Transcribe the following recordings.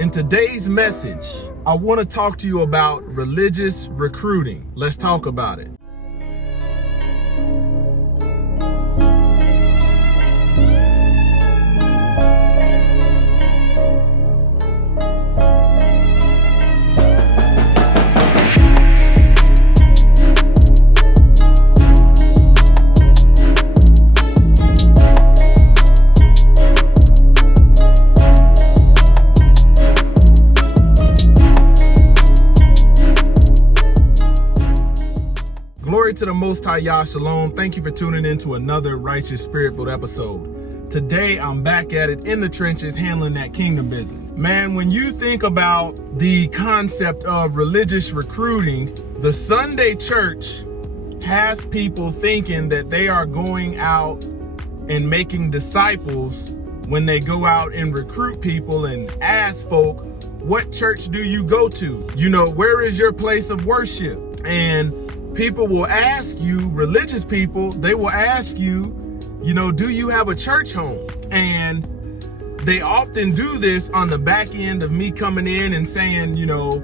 In today's message, I want to talk to you about religious recruiting. Let's talk about it. Glory to the Most High Yah, Shalom. Thank you for tuning in to another Righteous Spirit-filled episode. Today, I'm back at it in the trenches, handling that kingdom business. Man, when you think about the concept of religious recruiting, the Sunday church has people thinking that they are going out and making disciples when they go out and recruit people and ask folk, what church do you go to? You know, where is your place of worship? And people will ask you, religious people, they will ask you, you know, do you have a church home? And they often do this on the back end of me coming in and saying, you know,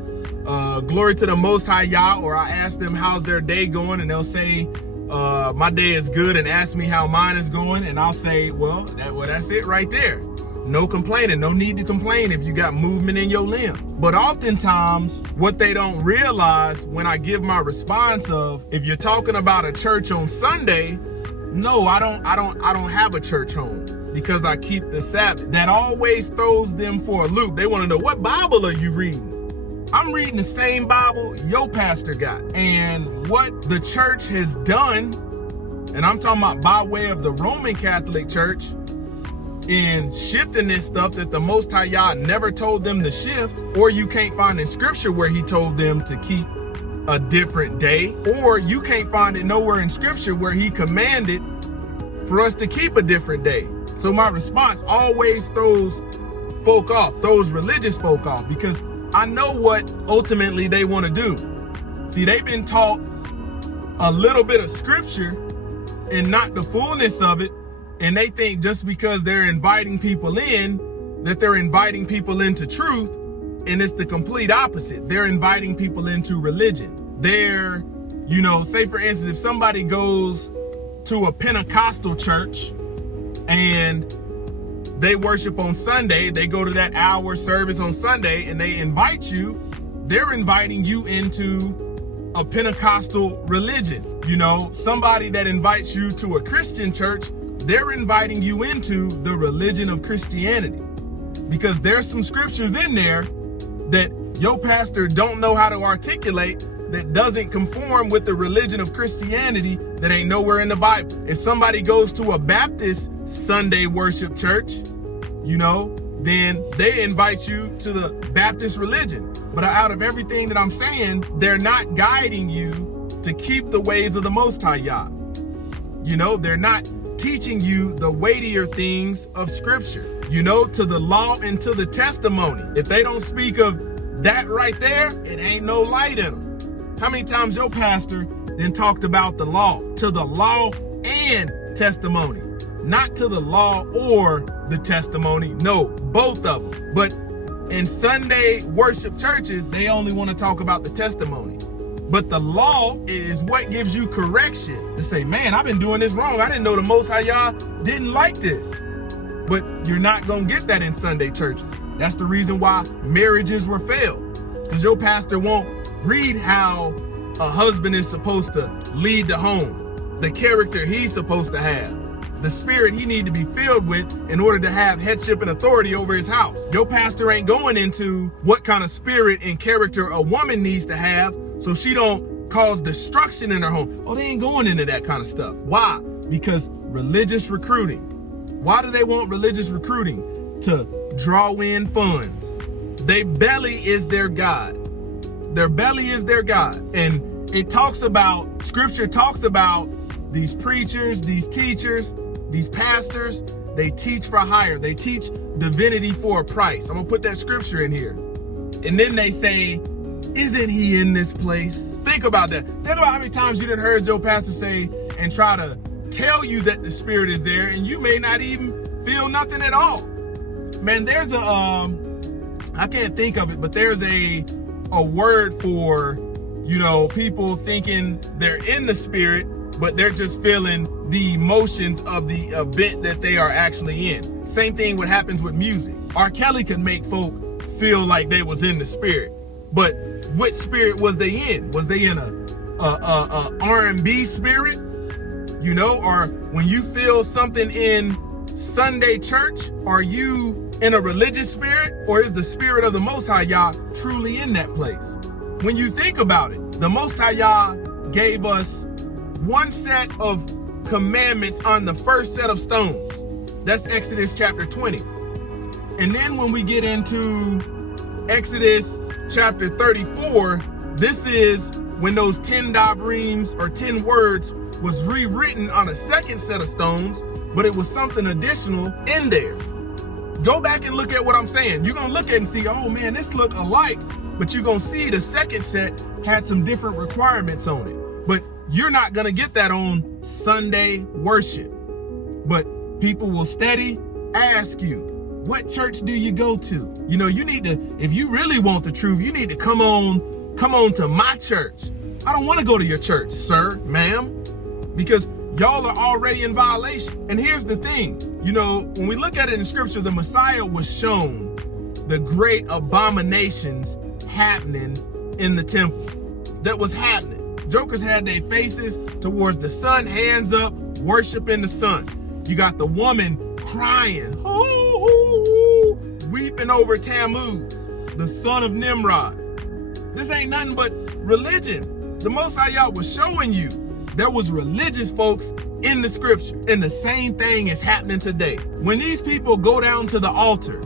glory to the Most High Yah, or I ask them how's their day going, and they'll say, my day is good, and ask me how mine is going, and I'll say, well, that's it right there. No complaining, no need to complain if you got movement in your limbs. But oftentimes, what they don't realize when I give my response of, if you're talking about a church on Sunday, no, I don't have a church home because I keep the Sabbath. That always throws them for a loop. They want to know, what Bible are you reading? I'm reading the same Bible your pastor got. And what the church has done, and I'm talking about by way of the Roman Catholic Church, in shifting this stuff that the Most High Yah never told them to shift, or you can't find in scripture where he told them to keep a different day, or you can't find it nowhere in scripture where he commanded for us to keep a different day. So my response always throws folk off, throws religious folk off, because I know what ultimately they want to do. See, they've been taught a little bit of scripture and not the fullness of it. And they think just because they're inviting people in, that they're inviting people into truth, and it's the complete opposite. They're inviting people into religion. They're, you know, say for instance, if somebody goes to a Pentecostal church and they worship on Sunday, they go to that hour service on Sunday and they invite you, they're inviting you into a Pentecostal religion. You know, somebody that invites you to a Christian church, they're inviting you into the religion of Christianity, because there's some scriptures in there that your pastor don't know how to articulate, that doesn't conform with the religion of Christianity, that ain't nowhere in the Bible. If somebody goes to a Baptist Sunday worship church, you know, then they invite you to the Baptist religion. But out of everything that I'm saying, they're not guiding you to keep the ways of the Most High Yah. You know, they're not teaching you the weightier things of scripture, you know, to the law and to the testimony. If they don't speak of that right there, it ain't no light in them. How many times your pastor then talked about the law, to the law and testimony, not to the law or the testimony? No, both of them. But in Sunday worship churches, they only want to talk about the testimony. But the law is what gives you correction to say, man, I've been doing this wrong. I didn't know the Most High Yah didn't like this. But you're not going to get that in Sunday churches. That's the reason why marriages were failed. Because your pastor won't read how a husband is supposed to lead the home, the character he's supposed to have, the spirit he need to be filled with in order to have headship and authority over his house. Your pastor ain't going into what kind of spirit and character a woman needs to have so she don't cause destruction in her home. Oh, they ain't going into that kind of stuff. Why? Because religious recruiting. Why do they want religious recruiting? To draw in funds. Their belly is their God. Their belly is their God. And it talks about, scripture talks about these preachers, these teachers, these pastors, they teach for hire. They teach divinity for a price. I'm gonna put that scripture in here. And then they say, isn't he in this place? Think about that. Think about how many times you done heard your pastor say and try to tell you that the spirit is there, and you may not even feel nothing at all. Man, there's I can't think of it, but there's a word for, people thinking they're in the spirit, but they're just feeling the emotions of the event that they are actually in. Same thing what happens with music. R. Kelly could make folk feel like they was in the spirit, but what spirit was they in? Was they in a R&B spirit? Or when you feel something in Sunday church, are you in a religious spirit, or is the spirit of the Most High Yah truly in that place? When you think about it, the Most High Yah gave us one set of commandments on the first set of stones. That's Exodus chapter 20. And then when we get into Exodus chapter 34, this is when those 10 davreams or 10 words was rewritten on a second set of stones, but it was something additional in there. Go back and look at what I'm saying. You're going to look at it and see, oh man, this look alike, but you're going to see the second set had some different requirements on it. But you're not going to get that on Sunday worship. But people will steady ask you, what church do you go to? You need to, if you really want the truth, you need to come on to my church. I don't want to go to your church, sir, ma'am, because y'all are already in violation. And here's the thing, when we look at it in scripture, the Messiah was shown the great abominations happening in the temple. That was happening. Jokers had their faces towards the sun, hands up, worshiping the sun. You got the woman crying, weeping over Tammuz, the son of Nimrod. This ain't nothing but religion. The Most High Yah was showing you there was religious folks in the scripture. And the same thing is happening today. When these people go down to the altar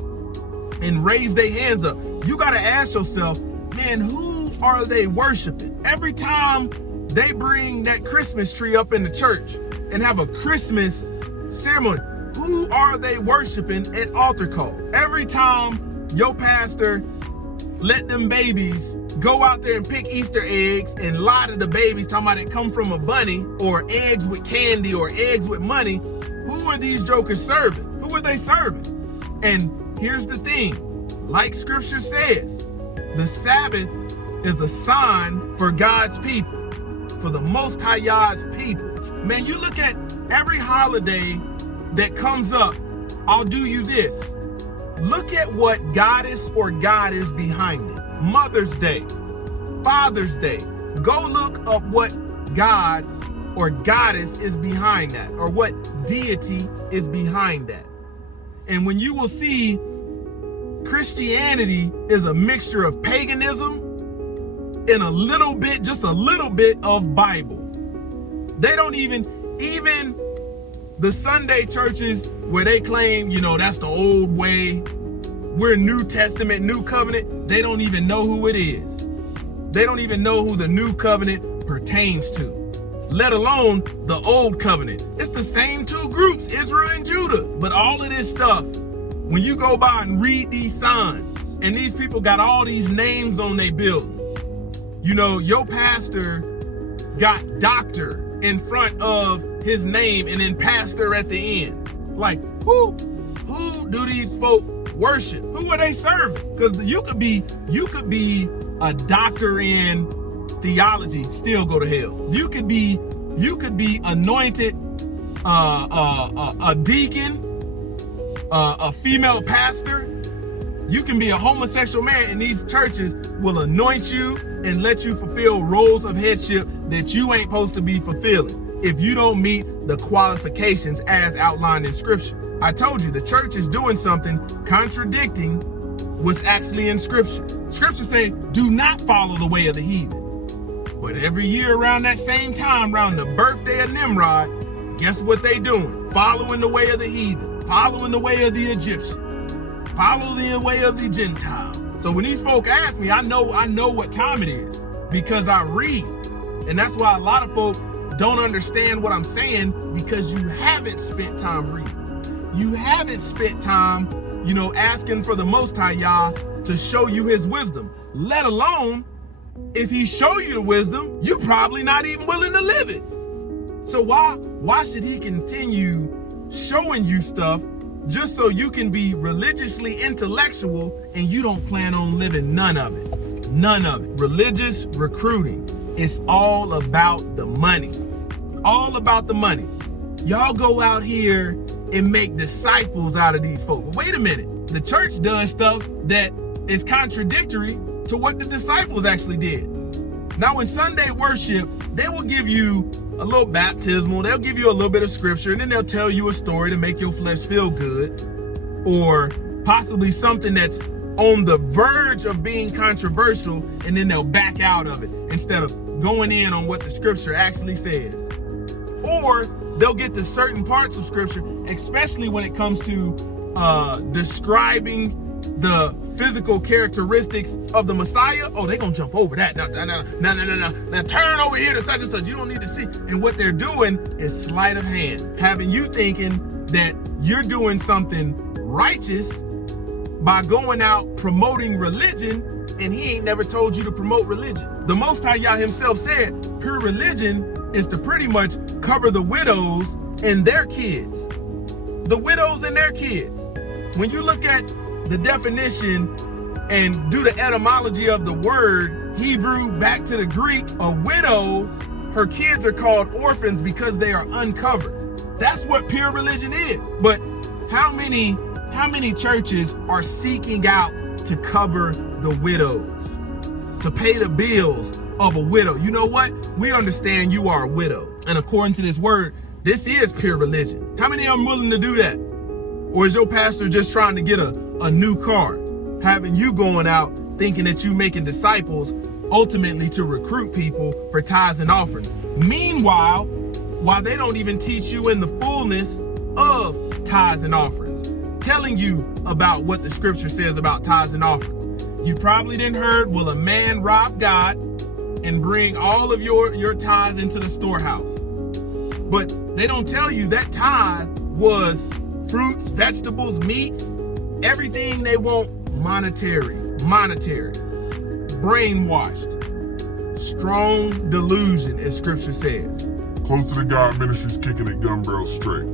and raise their hands up, you got to ask yourself, man, who are they worshiping? Every time they bring that Christmas tree up in the church and have a Christmas ceremony, who are they worshiping at altar call? Every time your pastor let them babies go out there and pick Easter eggs and lie to the babies talking about it come from a bunny, or eggs with candy, or eggs with money, who are these jokers serving? Who are they serving? And here's the thing, like scripture says, the Sabbath is a sign for God's people, for the Most High Yah's people. Man, you look at every holiday that comes up, I'll do you this. Look at what goddess or God is behind it. Mother's Day, Father's Day. Go look up what God or goddess is behind that, or what deity is behind that. And when you will see Christianity is a mixture of paganism and a little bit, just a little bit of Bible. They don't even the Sunday churches where they claim, that's the old way, we're New Testament, New Covenant, they don't even know who it is. They don't even know who the New Covenant pertains to, let alone the Old Covenant. It's the same two groups, Israel and Judah. But all of this stuff, when you go by and read these signs, and these people got all these names on their building, your pastor got doctor in front of his name and then pastor at the end. Like, who do these folk worship? Who are they serving? Because you could be a doctor in theology, still go to hell. You could be anointed a deacon, a female pastor. You can be a homosexual man, and these churches will anoint you and let you fulfill roles of headship that you ain't supposed to be fulfilling if you don't meet the qualifications as outlined in scripture. I told you the church is doing something contradicting what's actually in scripture. Scripture say, do not follow the way of the heathen. But every year around that same time, around the birthday of Nimrod, guess what they doing? Following the way of the heathen, following the way of the Egyptian, following the way of the Gentile. So when these folk ask me, I know what time it is because I read. And that's why a lot of folk don't understand what I'm saying, because you haven't spent time reading. You haven't spent time, asking for the Most High Yah to show you his wisdom, let alone if he show you the wisdom, you're probably not even willing to live it. So why should he continue showing you stuff just so you can be religiously intellectual, and you don't plan on living none of it. None of it. Religious recruiting. It's all about the money. All about the money. Y'all go out here and make disciples out of these folks. Wait a minute. The church does stuff that is contradictory to what the disciples actually did. Now, in Sunday worship, they will give you a little baptismal, they'll give you a little bit of scripture, and then they'll tell you a story to make your flesh feel good, or possibly something that's on the verge of being controversial, and then they'll back out of it instead of going in on what the scripture actually says. Or they'll get to certain parts of scripture, especially when it comes to describing the physical characteristics of the Messiah. Oh, they're going to jump over that. Now turn over here to such and such. You don't need to see. And what they're doing is sleight of hand, having you thinking that you're doing something righteous by going out promoting religion, and he ain't never told you to promote religion. The Most High Yah himself said pure religion is to pretty much cover the widows and their kids. The widows and their kids. When you look at the definition and do the etymology of the word, Hebrew back to the Greek, a widow, her kids are called orphans because they are uncovered. That's what pure religion is. But how many churches are seeking out to cover the widows, to pay the bills of a widow? You know what? We understand you are a widow. And according to this word, this is pure religion. How many are willing to do that? Or is your pastor just trying to get a new car, having you going out thinking that you making disciples, ultimately to recruit people for tithes and offerings? Meanwhile, while they don't even teach you in the fullness of tithes and offerings, telling you about what the scripture says about tithes and offerings. You probably didn't heard, will a man rob God and bring all of your tithes into the storehouse? But they don't tell you that tithe was fruits, vegetables, meats, everything they want monetary, brainwashed, strong delusion, as scripture says. Close to the God Ministries, kicking it gun barrel straight.